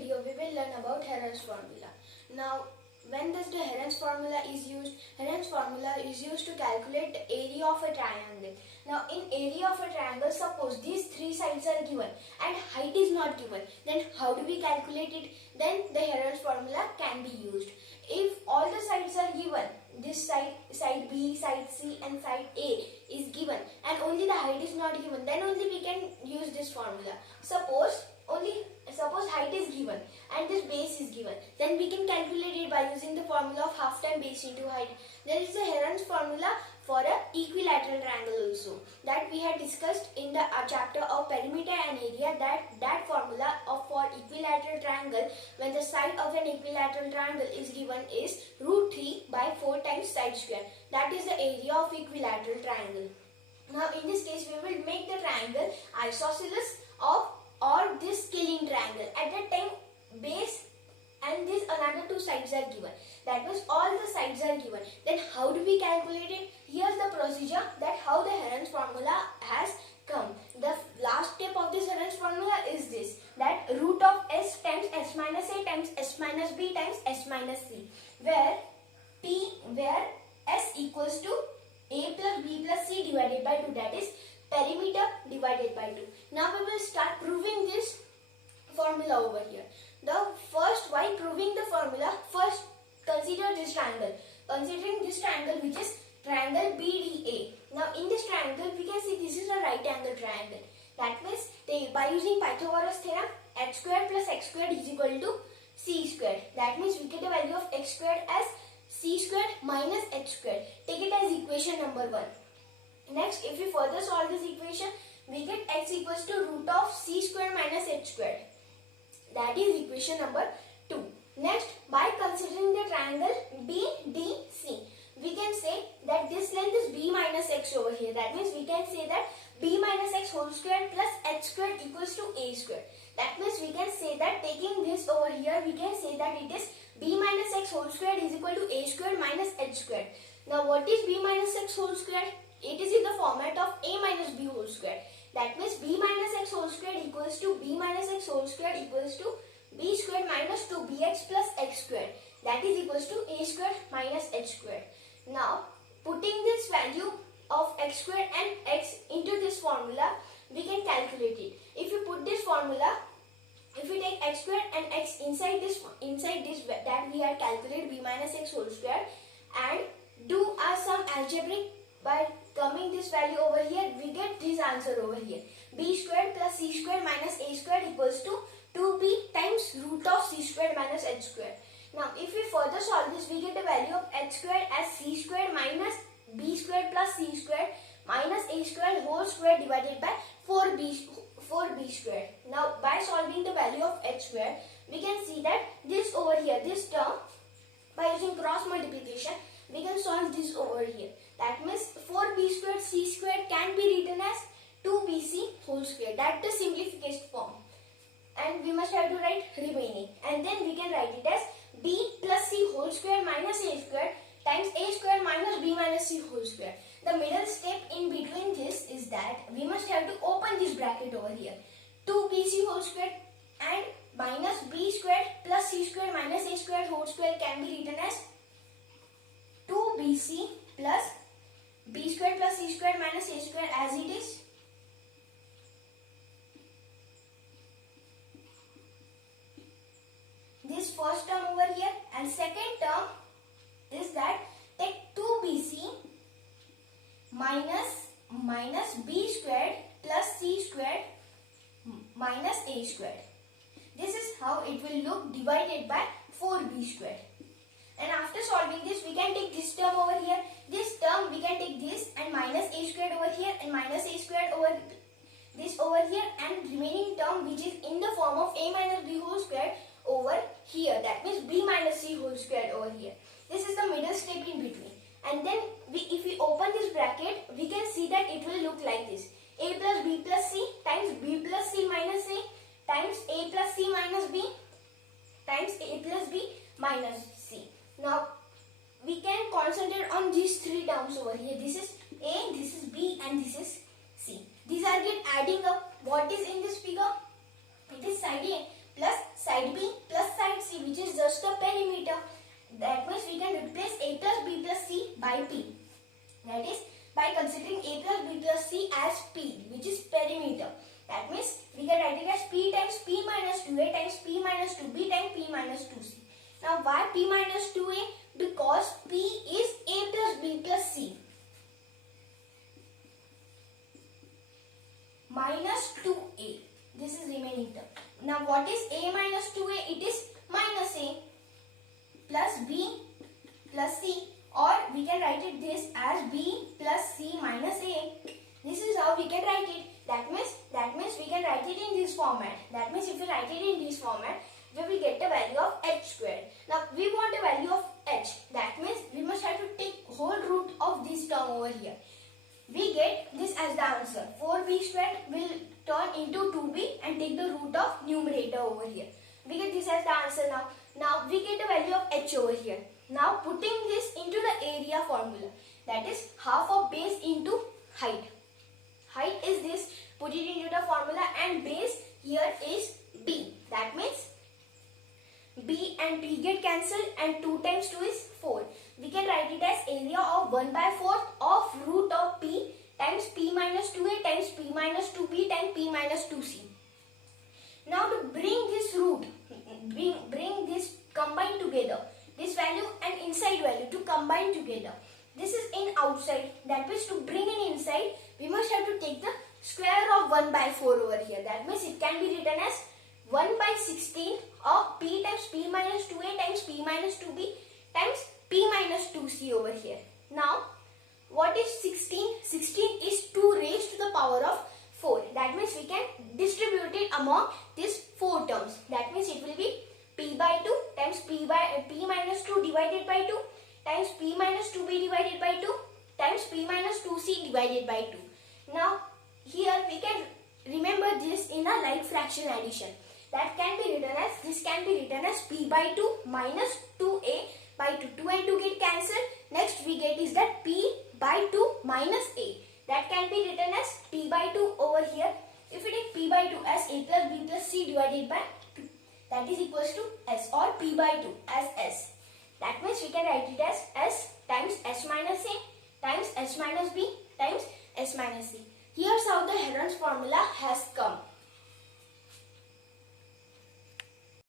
video we will learn about Heron's formula. Now, when does the Heron's formula is used? Heron's formula is used to calculate the area of a triangle. Now, in area of a triangle, suppose these three sides are given and height is not given. Then how do we calculate it? Then the Heron's formula can be used. If all the sides are given, this side B, side C and side A is given and only the height is not given, then only we can use this formula. Suppose height is given and this base is given, then we can calculate it by using the formula of half time base into height. There is a Heron's formula for a equilateral triangle also that we had discussed in the chapter of perimeter and area. That formula for equilateral triangle, when the side of an equilateral triangle is given, is root 3 by 4 times side square. That is the area of equilateral triangle. Now in this case we will make the triangle isosceles or this scalene triangle. At that time base and this another two sides are given. That means all the sides are given. Then how do we calculate it? Here's the procedure that how the Heron's formula has come. The last step of this Heron's formula is this, that root of s times s minus a times s minus b times s minus c, where s equals to a plus b plus c divided by 2, that is perimeter divided by 2. Now we will start proving this formula over here. While proving the formula, first consider this triangle. Considering this triangle, which is triangle BDA. Now in this triangle we can see this is a right angle triangle. That means by using Pythagoras theorem, x squared plus x squared is equal to c squared. That means we get the value of x squared as c squared minus h squared. Take it as equation number 1. Next, if we further solve this equation, we get x equals to root of c squared minus h squared. That is equation number 2. Next, by considering the triangle BDC, we can say that this length is b minus x over here. That means we can say that b minus x whole squared plus h squared equals to a squared. That means we can say that taking this over here, we can say that it is b minus x whole squared is equal to a squared minus h squared. Now what is b minus x whole squared? It is in the format of a minus b whole squared. That means b minus x whole squared equals to b minus x whole squared equals to b squared minus 2bx plus x squared. That is equals to a squared minus h squared. Now putting this value of x squared and x into this formula, we can calculate it. If you put this formula, if we take x squared and x inside this that we had calculated b minus x whole squared and do some algebraic, by coming this value over here, we get this answer over here. b squared plus c squared minus a squared equals to 2b times root of c squared minus h squared. Now if we further solve this, we get the value of h squared as c squared minus b squared plus c squared minus a squared whole squared divided by 4b squared. Now by solving the value of h squared, we can see that this over here, this term, by using cross multiplication, we can solve this over here. That means 4b squared c squared can be written as 2bc whole square. That's the simplification form. And we must have to write remaining. And then we can write it as b plus c whole square minus a square times a square minus b minus c whole square. The middle step in between this is that we must have to open this bracket over here. 2bc whole square and minus b squared plus c square minus a square whole square can be written as 2bc plus b squared plus c squared minus a squared as it is. This first term over here, and second term is that take 2bc minus b squared plus c squared minus a squared. This is how it will look divided by 4b squared. And after solving this, we can take this term over here. This term we can take this and minus a squared over here and minus a squared over this over here, and remaining term which is in the form of a minus b whole squared over here. That means b minus c whole squared over here. This is the middle step in between. And then if we open this bracket, we can see that it will look like this. A plus b plus c times b plus c minus a times a plus c minus b times a plus b minus c. Now we can concentrate on these three terms over here. This is a, this is b and this is c. These are get adding up. What is in this figure? It is side a plus side b replace a plus b plus c by p. That is, by considering a plus b plus c as p, which is perimeter. That means we can write it as p times p minus 2a times p minus 2b times p minus 2c. Now why p minus 2a? Because p is a plus b plus c minus 2a. This is remaining term. Now what is a minus 2a? It is minus a plus b plus c, or we can write it this as b plus c minus a. This is how we can write it. That means we can write it in this format. That means if we write it in this format, we will get the value of h squared. Now we want a value of h. That means we must have to take whole root of this term over here. We get this as the answer. 4b squared will turn into 2b and take the root of numerator over here. We get this as the answer now. Now we get the value of h over here. Now putting this into the area formula. That is half of base into height. Height is this. Put it into the formula, and base here is b. That means b and p get cancelled and 2 times 2 is 4. We can write it as area of 1 by 4th of root of p times p minus 2a times p minus 2b times p minus 2c. Now to bring this root, bring this combined together, this value and inside value to combine together. This is in outside. That means to bring in inside, we must have to take the square of 1 by 4 over here. That means it can be written as 1 by 16 of p times p minus 2a times p minus 2b times p minus 2c over here. Now, what is 16? 16 is 2 raised to the power of 4. That means we can distribute it among these 4 terms. That means it will be p by 2 times p minus 2 divided by 2 times p minus 2b divided by 2 times p minus 2c divided by 2. Now, here we can remember this in a like fraction addition. That can be written as, this can be written as p by 2 minus 2a by 2. 2 and 2 get cancelled. Next we get is that p by 2 minus a. That can be written as p by 2 over here. If we take p by 2 as a plus b plus c divided by 2, that is equals to s, or p by 2 as s. That means we can write it as s times s minus a times s minus b times s minus c. Here's how the Heron's formula has come.